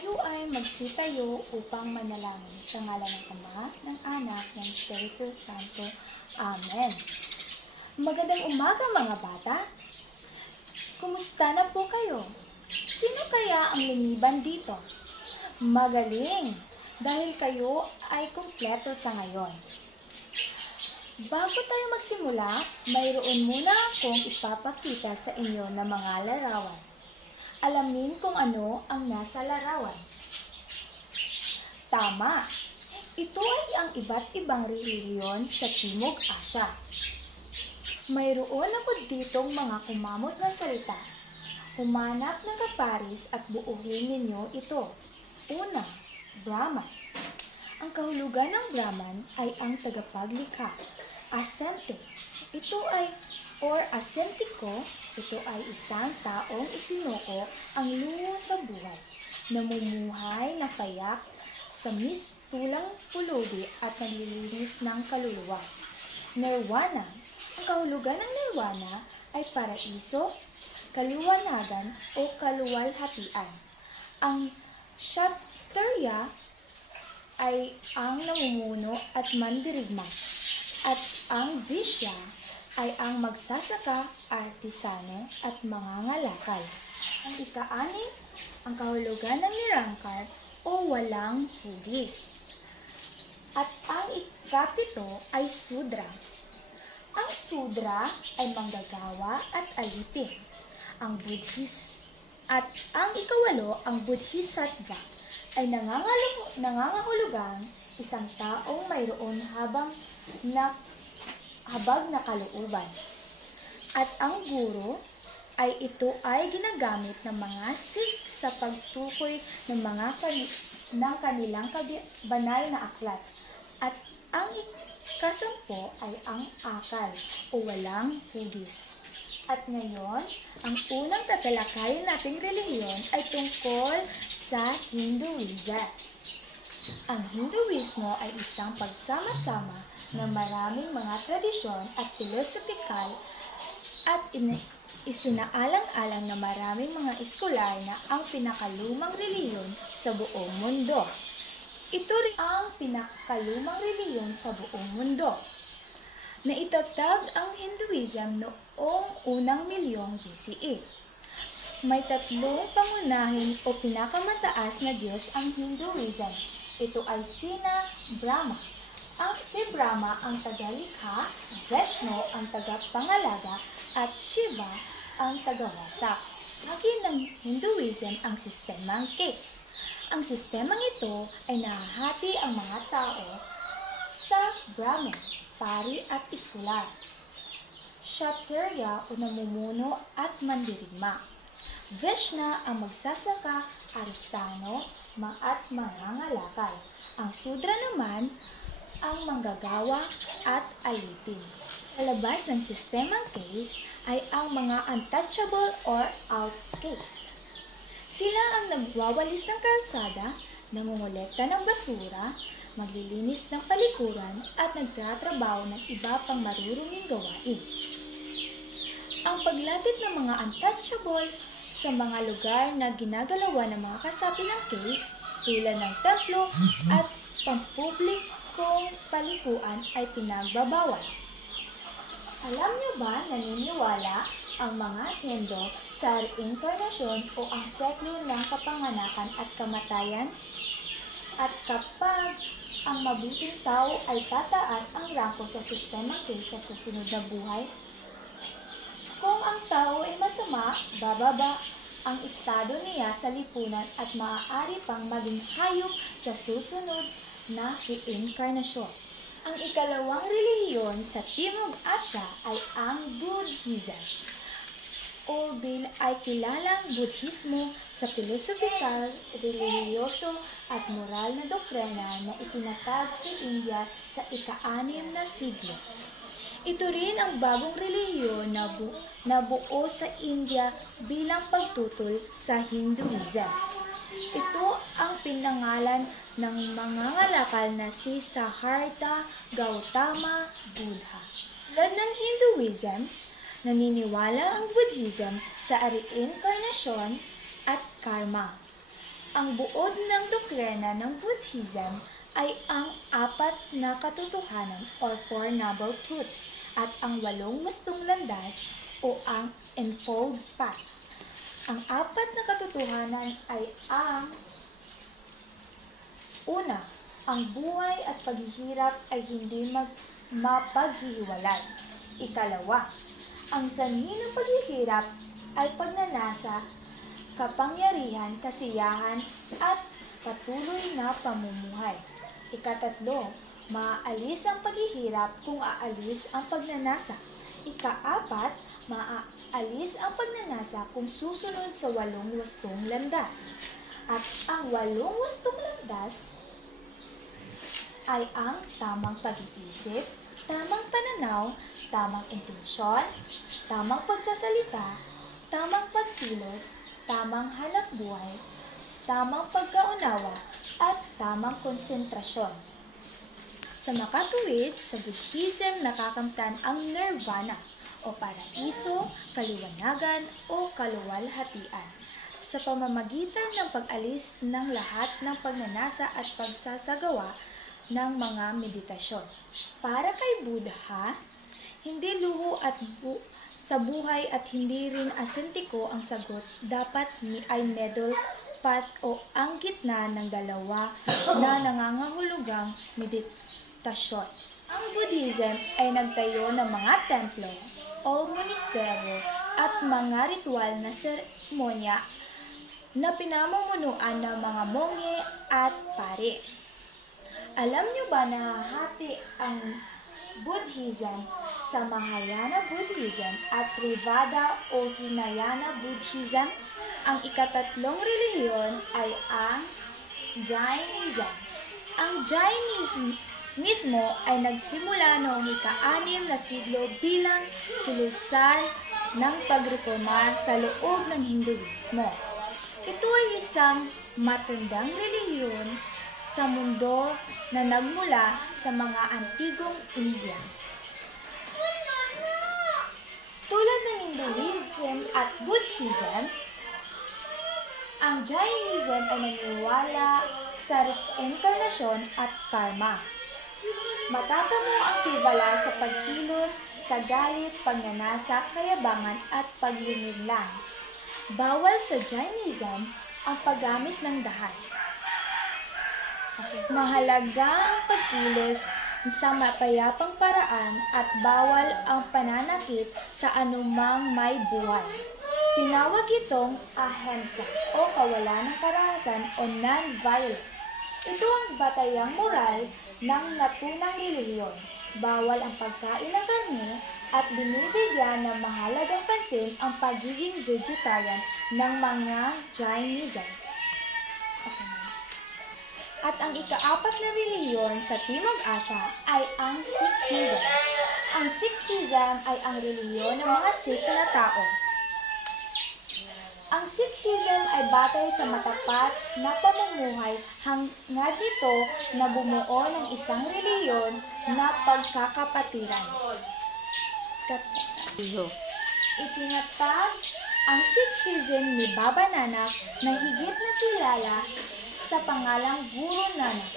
Tayo ay magsitayo upang manalangin sa ngalan ng Ama, ng Anak, ng Espiritu Santo. Amen. Magandang umaga mga bata! Kumusta na po kayo? Sino kaya ang lumiban dito? Magaling! Dahil kayo ay kumpleto sa ngayon. Bago tayo magsimula, mayroon muna akong ipapakita sa inyo na mga larawan. Alamin kung ano ang nasa larawan. Tama! Ito ay ang iba't ibang relihiyon sa Timog Asya. Mayroon ako ditong mga kumamot na salita. Humanap ng kaparis at buuhin ninyo ito. Una, Brahman. Ang kahulugan ng Brahman ay ang tagapaglikha. Ascetic. Ito ay asentiko, ito ay isang taong isinuko ang luho sa buhay, namumuhay na payak sa mistulang pulubi at naglilinis ng kaluluwa. Nirvana. Ang kahulugan ng nirvana ay paraiso, kaliwanagan o kaluwalhatian. Ang Kshatriya ay ang namumuno at mandirigma, at ang Vishya ay ang magsasaka, artisano at mangangalakal. Ang ika-6, ang kahulugan ng nirangkar o walang hugis. At ang ika-7 ay Sudra. Ang Sudra ay manggagawa at alipin. Ang ika-8, ang Bodhisattva, ay nangangahulugang isang taong mayroon habag na kalooban. At ang guro ay ito ay ginagamit ng mga Sikh sa pagtukoy ng kanilang banal na aklat. At ang ika-10 ay ang akal o walang hugis. At ngayon, ang unang tatalakayin nating relihiyon ay tungkol sa Hinduism. Ang Hinduismo ay isang pagsama-sama ng maraming mga tradisyon at filosofikal at isinaalang-alang na maraming mga eskular na ang pinakalumang relihiyon sa buong mundo. Ito rin ang pinakalumang relihiyon sa buong mundo. Naitatag ang Hinduism noong unang milyong BCE. May 3 pangunahin o pinakamataas na Diyos ang Hinduism. Ito ay sina Brahma. Si Brahma ang tagalikha, Vishnu ang tagapangalaga, at Shiva ang tagawasak. Bahagi ng Hinduism ang sistemang caste. Ang sistemang ito ay nahahati ang mga tao sa Brahmin, pari at eskular, Kshatriya o namumuno at mandirigma, Vishna ang magsasaka, aristano at mangangalakal. Ang Sudra naman ang manggagawa at alipin. Palabas ng sistemang caste ay ang mga untouchable or outcast. Sila ang nagwawalis ng kalsada, nangungolekta ng basura, maglilinis ng palikuran at nagtatrabaho ng iba pang maruruming gawain. Ang paglapit ng mga untouchable sa mga lugar na ginagalawan ng mga kasapi ng caste tulad ng templo at pampublikong palikuan ay pinagbabawal. Alam niyo ba naniniwala ang mga Hindu sa reinkarnasyon o ang seklo ng kapanganakan at kamatayan? At kapag ang mabuting tao ay tataas ang rangko sa sistema caste sa susunod na buhay, kung ang tao ay masama, bababa ang estado niya sa lipunan at maaari pang maging hayop sa susunod na reinkarnasyon. Ang ikalawang relihiyon sa Timog Asya ay ang Buddhism. Ay kilalang Buddhismo sa filosofikal, relihiyoso at moral na doktrina na itinatag sa India sa ika-6 na siglo. Ito rin ang bagong relihiyon na buo sa India bilang pagtutol sa Hinduism. Ito ang pinangalan ng mangangalakal na si Siddhartha Gautama Buddha. Tulad ng Hinduism, naniniwala ang Buddhism sa reinkarnasyon at karma. Ang buod ng doktrina ng Buddhism ay ang 4 na katotohanan or Four Noble Truths at ang 8 wastong landas o ang Eightfold Path. Ang 4 na katotohanan ay ang una, ang buhay at paghihirap ay hindi mapaghihiwalay. Ikalawa, ang sanhi ng paghihirap ay pagnanasa, kapangyarihan, kasiyahan at patuloy na pamumuhay. Ikatatlo, maaalis ang paghihirap kung aalis ang pagnanasa. Ikaapat, maaalis ang pagnanasa kung susunod sa 8 wastong landas. At ang 8 wastong landas ay ang tamang pag-iisip, tamang pananaw, tamang intensyon, tamang pagsasalita, tamang pagkilos, tamang hanapbuhay, tamang pagkaunawa, at tamang konsentrasyon. Sa makatuwid, sa Buddhism nakakamtan ang nirvana o paraiso, kaliwanagan o kaluwalhatian sa pamamagitan ng pag-alis ng lahat ng pagnanasa at pagsasagawa ng mga meditasyon. Para kay Buddha, hindi luho at sa buhay at hindi rin asentiko ang sagot, dapat ay middle path o ang gitna ng dalawa na nangangahulugang meditasyon. Ang Buddhism ay nagtayo ng mga templo o monasteryo at mga ritual na seremonya na pinamumunuan ng mga monghe at pare. Alam niyo ba na hati ang Buddhism sa Mahayana Buddhism at Theravada o Hinayana Buddhism? Ang ikatatlong relihiyon ay ang Jainism. Ang Jainism mismo ay nagsimula noong ika-6 na siglo bilang kilusan ng pagreforma sa loob ng Hinduismo. Ito ay isang matandang relihiyon sa mundo na nagmula sa mga antigong India. Tulad ng Hinduism at Buddhism, ang Jainism ay naniniwala sa reinkarnasyon at karma. Matatamo ang tiwala sa pagkilos, sa galit, pagnanasa, kayabangan at pagliniglang. Bawal sa Jainism ang paggamit ng dahas. Mahalaga ang pagkilos sa mapayapang paraan at bawal ang pananakit sa anumang may buhay. Tinawag itong ahimsa o kawalan ng karahasan o non-violence. Ito ang batayang moral ng natunang relihiyon. Bawal ang pagkain ng karne at binibigyan ng mahalagang pansin ang pagiging vegetarian ng mga Jainism. At ang ika-4 na relihiyon sa Timog Asya ay ang Sikhism. Ang Sikhism ay ang relihiyon ng mga Sikh na tao. Ang Sikhism ay batay sa matapat na pamumuhay hangad nito na bumuo ng isang relihiyon na pagkakapatiran. Itinatag ang Sikhism ni Baba Nanak na higit na kilala sa pangalang Guru Nanak.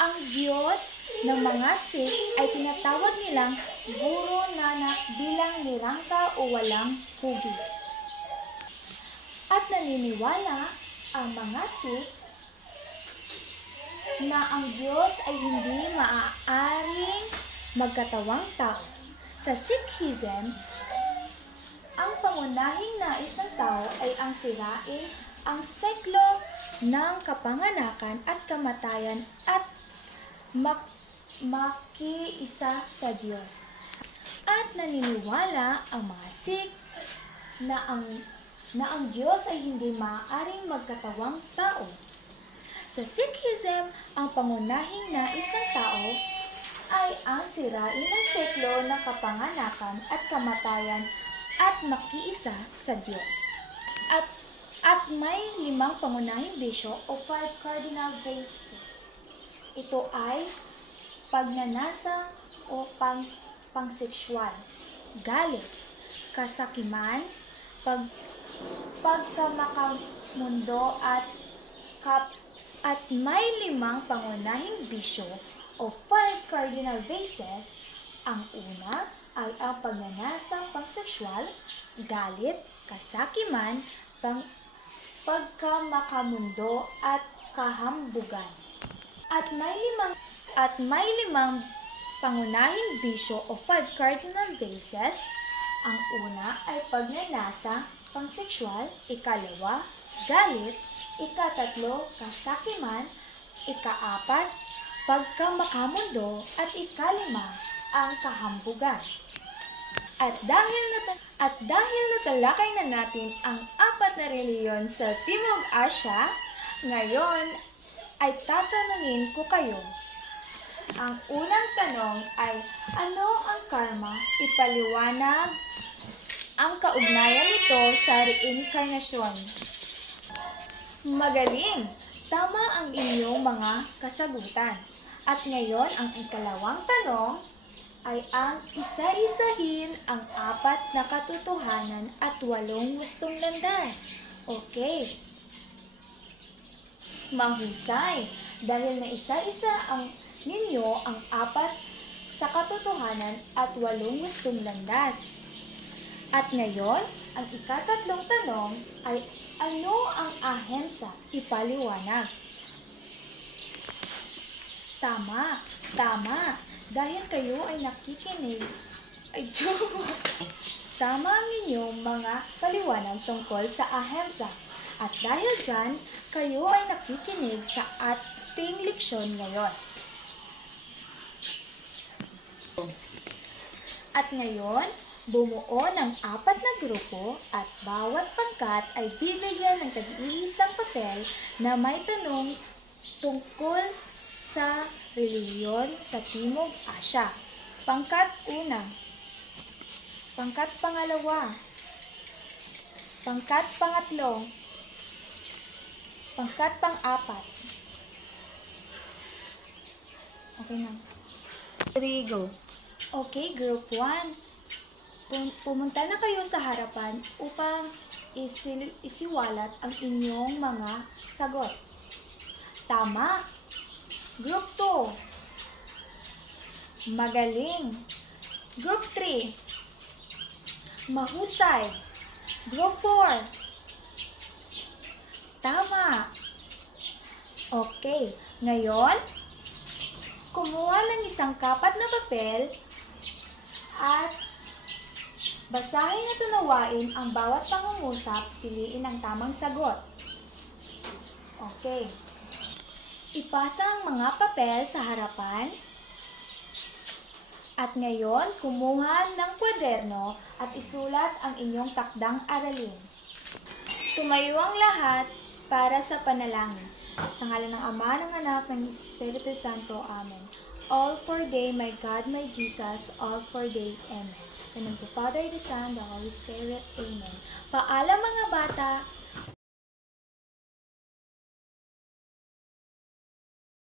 Ang Diyos ng mga Sikh ay tinatawag nilang Guru Nanak bilang nirangka o walang hugis. At naniniwala ang mga Sikh na ang Diyos ay hindi maaaring magkatawang tao. Sa Sikhism, ang pangunahing nais ng tao ay ang sirain ang siklo ng kapanganakan at kamatayan at makiisa sa Diyos. At naniniwala ang mga Sikh na ang Diyos ay hindi maaaring magkatawang tao. Sa Sikhism, ang pangunahing nais ng tao ay ang sirain ang siklo ng kapanganakan at kamatayan at makiisa sa Diyos. At may 5 pangunahing bisyo o 5 cardinal vices. Ito ay pagnanasa o pangsekswal, galit, kasakiman, pagkamakamundo at at may 5 pangunahing bisyo o 5 cardinal vices. Ang una ay ang pagnanasang pangsekswal, galit, kasakiman, pagkamakamundo at kahambugan. At may 5 pangunahing bisyo o 5 cardinal vices. Ang una ay pagnanasa, pangsekswal, ikalawa, galit, ikatatlo, kasakiman, ikaapat, pagkamakamundo, at ikalima, ang kahambugan. At dahil natalakay na natin ang 4 na reliyon sa Timog Asya, ngayon ay tatanungin ko kayo. Ang unang tanong ay, ano ang karma? Ipaliwanag ang kaugnayan nito sa reinkarnasyon. Magaling! Tama ang inyong mga kasagutan. At ngayon, ang ikalawang tanong ay ang isa-isahin ang 4 na katotohanan at 8 gustong landas. Okay. Mahusay! Dahil na isa-isa ninyo ang 4 sa katotohanan at 8 gustong landas. At ngayon, ang ikatatlong tanong ay, ano ang ahemsa? Ipaliwanag. Tama. Dahil kayo ay nakikinig. Tama ang inyong mga paliwanag tungkol sa ahemsa. At dahil dyan, kayo ay nakikinig sa ating leksyon ngayon. At ngayon, bumuo ng 4 na grupo at bawat pangkat ay bibigyan ng tag-iisang papel na may tanong tungkol sa reliyon sa Timog Asya. Pangkat 1, pangkat 2, pangkat 3, pangkat 4. Okay na. 3, go. Okay, group 1. Pumunta na kayo sa harapan upang isiwalat ang inyong mga sagot. Tama. Group 2. Magaling. Group 3. Mahusay. Group 4. Tama. Okay. Ngayon, kumuha ng isang kapat na papel at basahin at unawain ang bawat pangungusap, piliin ang tamang sagot. Okay. Ipasa ang mga papel sa harapan. At ngayon, kumuha ng kwaderno at isulat ang inyong takdang aralin. Tumayo ang lahat para sa panalangin. Sa ngalan ng Ama, ng Anak, ng Espiritu Santo. Amen. All for day, my God, my Jesus, all for day. Amen. In the name of the Father, the Son, the Holy Spirit. Amen. Paalam mga bata.